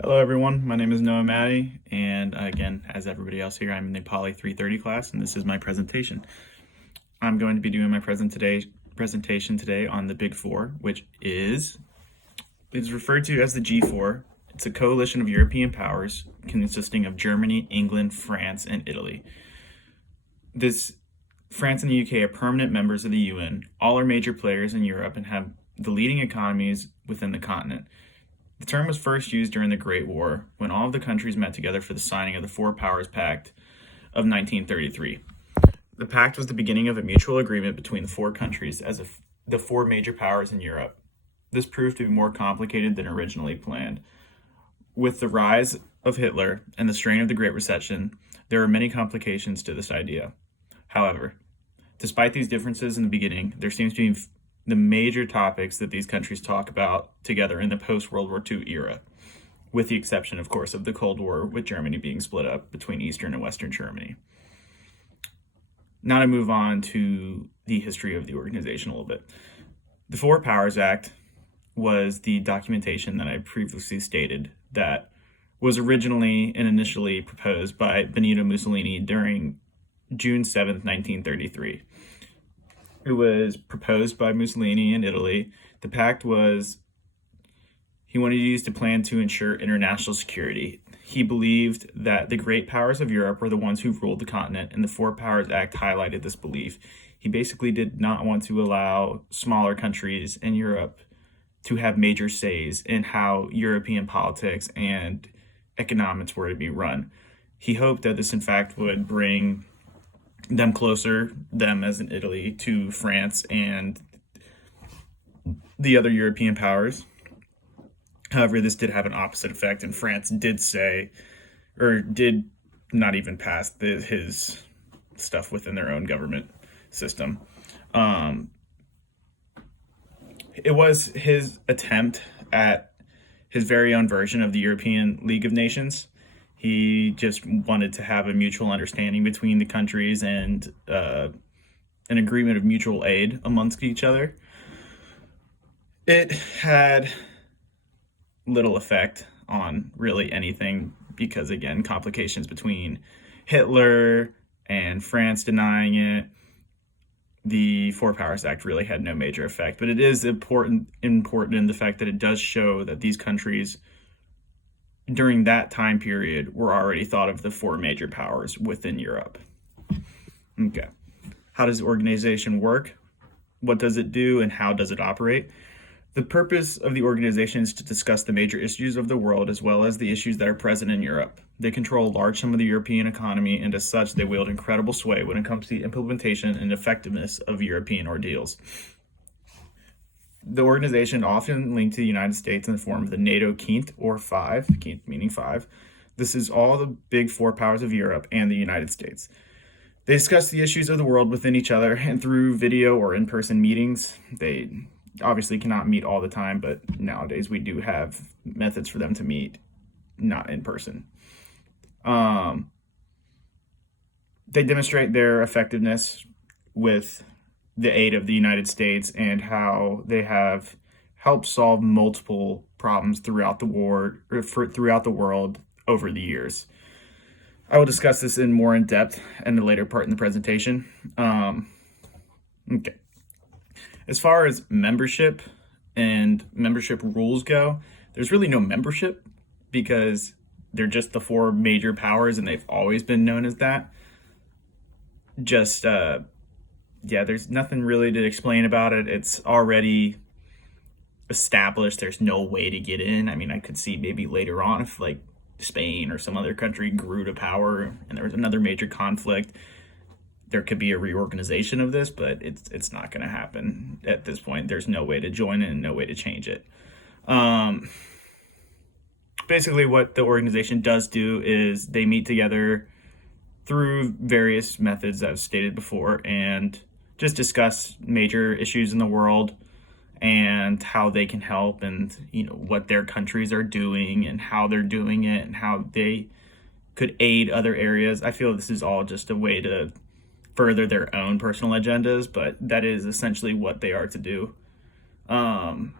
Hello everyone, my name is Noah Matty, and again, as everybody else here, I'm in the POLI 330 class, and this is my presentation. I'm going to be doing my presentation today on the Big Four, which is referred to as the G4. It's a coalition of European powers consisting of Germany, England, France, and Italy. France and the UK are permanent members of the UN. All are major players in Europe and have the leading economies within the continent. The term was first used during the Great War, when all of the countries met together for the signing of the Four Powers Pact of 1933. The pact was the beginning of a mutual agreement between the four countries as the four major powers in Europe. This proved to be more complicated than originally planned. With the rise of Hitler and the strain of the Great Recession, there are many complications to this idea. However, despite these differences in the beginning, there seems to be the major topics that these countries talk about together in the post-World War II era, with the exception, of course, of the Cold War, with Germany being split up between Eastern and Western Germany. Now to move on to the history of the organization a little bit. The Four Powers Act was the documentation that I previously stated that was originally and initially proposed by Benito Mussolini during June 7th, 1933. It was proposed by Mussolini in Italy. The pact was, he wanted to use the plan to ensure international security. He believed that the great powers of Europe were the ones who ruled the continent, and the Four Powers Act highlighted this belief. He basically did not want to allow smaller countries in Europe to have major says in how European politics and economics were to be run. He hoped that this, in fact, would bring them closer, them as in Italy, to France and the other European powers. However, this did have an opposite effect, and France did say, or did not even pass his stuff within their own government system. It was his attempt at his very own version of the European League of Nations. He just wanted to have a mutual understanding between the countries and an agreement of mutual aid amongst each other. It had little effect on really anything because, again, complications between Hitler and France denying it. The Four Powers Act really had no major effect, but it is important in the fact that it does show that these countries during that time period were already thought of the four major powers within Europe. Okay. How does the organization work? What does it do and how does it operate? The purpose of the organization is to discuss the major issues of the world as well as the issues that are present in Europe. They control a large sum of the European economy, and as such, they wield incredible sway when it comes to the implementation and effectiveness of European ordeals. The organization often linked to the United States in the form of the NATO Quint, or five, Quint meaning five. This is all the big four powers of Europe and the United States. They discuss the issues of the world within each other and through video or in-person meetings. They obviously cannot meet all the time, but nowadays we do have methods for them to meet, not in person. They demonstrate their effectiveness with the aid of the United States and how they have helped solve multiple problems throughout the world over the years. I will discuss this more in depth in the later part in the presentation. Okay. As far as membership and membership rules go, there's really no membership because they're just the four major powers and they've always been known as that. There's nothing really to explain about it. It's already established. There's no way to get in. I mean, I could see maybe later on if like Spain or some other country grew to power and there was another major conflict, there could be a reorganization of this, but it's not going to happen at this point. There's no way to join it and no way to change it. Basically, what the organization does do is they meet together through various methods I've stated before and just discuss major issues in the world and how they can help and, what their countries are doing and how they're doing it and how they could aid other areas. I feel this is all just a way to further their own personal agendas, but that is essentially what they are to do. The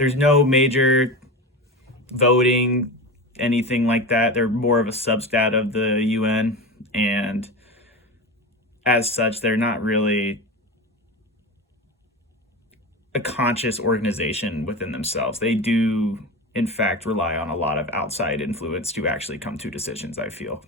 There's no major voting, anything like that. They're more of a substat of the UN, and as such, they're not really a conscious organization within themselves. They do, in fact, rely on a lot of outside influence to actually come to decisions, I feel.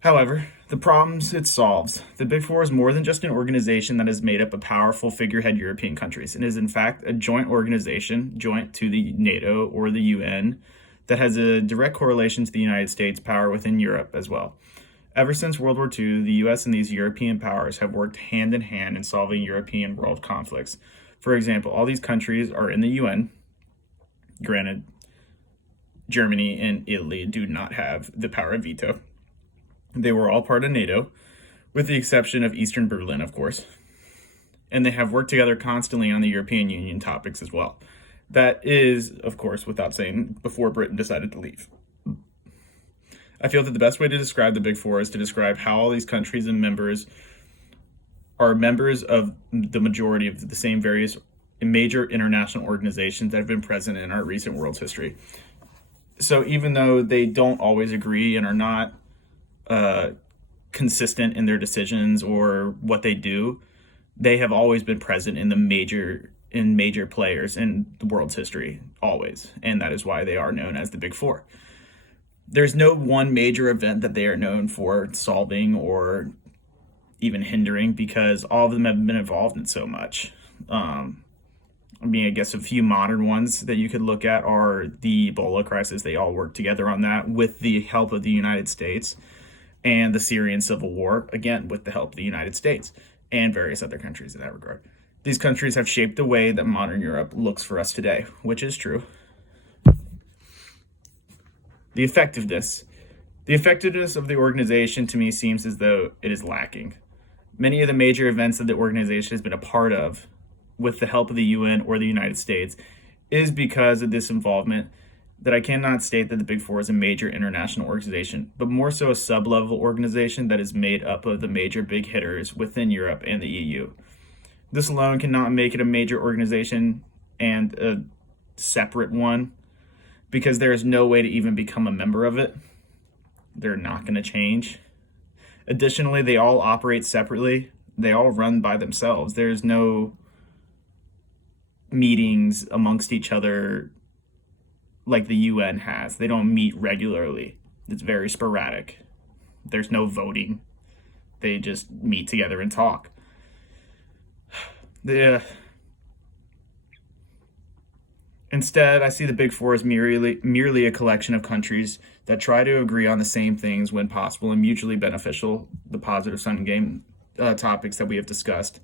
However, the problems it solves, the Big Four is more than just an organization that is made up of powerful figurehead European countries. It is, in fact, a joint organization, joint to the NATO or the UN, that has a direct correlation to the United States' power within Europe as well. Ever since World War II, the US and these European powers have worked hand in hand in solving European world conflicts. For example, all these countries are in the UN. Granted, Germany and Italy do not have the power of veto. They were all part of NATO, with the exception of Eastern Berlin, of course. And they have worked together constantly on the European Union topics as well. That is, of course, without saying, before Britain decided to leave. I feel that the best way to describe the Big Four is to describe how all these countries and members are members of the majority of the same various major international organizations that have been present in our recent world's history. So even though they don't always agree and are not consistent in their decisions or what they do, they have always been present in major players in the world's history, always. And that is why they are known as the Big Four. There's no one major event that they are known for solving or even hindering, because all of them have been involved in so much. I guess a few modern ones that you could look at are the Ebola crisis. They all worked together on that with the help of the United States, and the Syrian civil war, again, with the help of the United States and various other countries in that regard. These countries have shaped the way that modern Europe looks for us today, which is true. The effectiveness of the organization to me seems as though it is lacking. Many of the major events that the organization has been a part of, with the help of the UN or the United States, is because of this involvement that I cannot state that the Big Four is a major international organization, but more so a sub-level organization that is made up of the major big hitters within Europe and the EU. This alone cannot make it a major organization and a separate one, because there is no way to even become a member of it. They're not going to change. Additionally, they all operate separately. They all run by themselves. There's no meetings amongst each other like the UN has. They don't meet regularly. It's very sporadic. There's no voting. They just meet together and talk. Instead, I see the Big Four as merely a collection of countries that try to agree on the same things when possible and mutually beneficial, the positive sum game topics that we have discussed.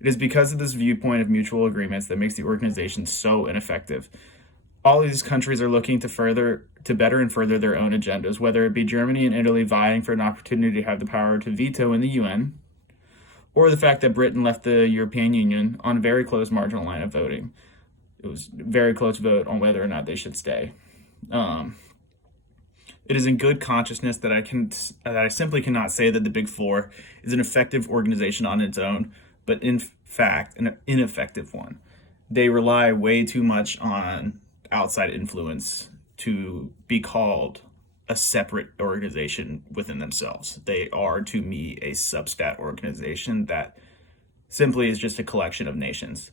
It is because of this viewpoint of mutual agreements that makes the organization so ineffective. All of these countries are looking to better and further their own agendas, whether it be Germany and Italy vying for an opportunity to have the power to veto in the UN, or the fact that Britain left the European Union on a very close marginal line of voting. It was a very close vote on whether or not they should stay. It is in good consciousness that I simply cannot say that the Big Four is an effective organization on its own, but in fact, an ineffective one. They rely way too much on outside influence to be called a separate organization within themselves. They are, to me, a substat organization that simply is just a collection of nations.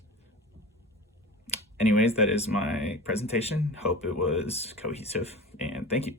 Anyways, that is my presentation. Hope it was cohesive, and thank you.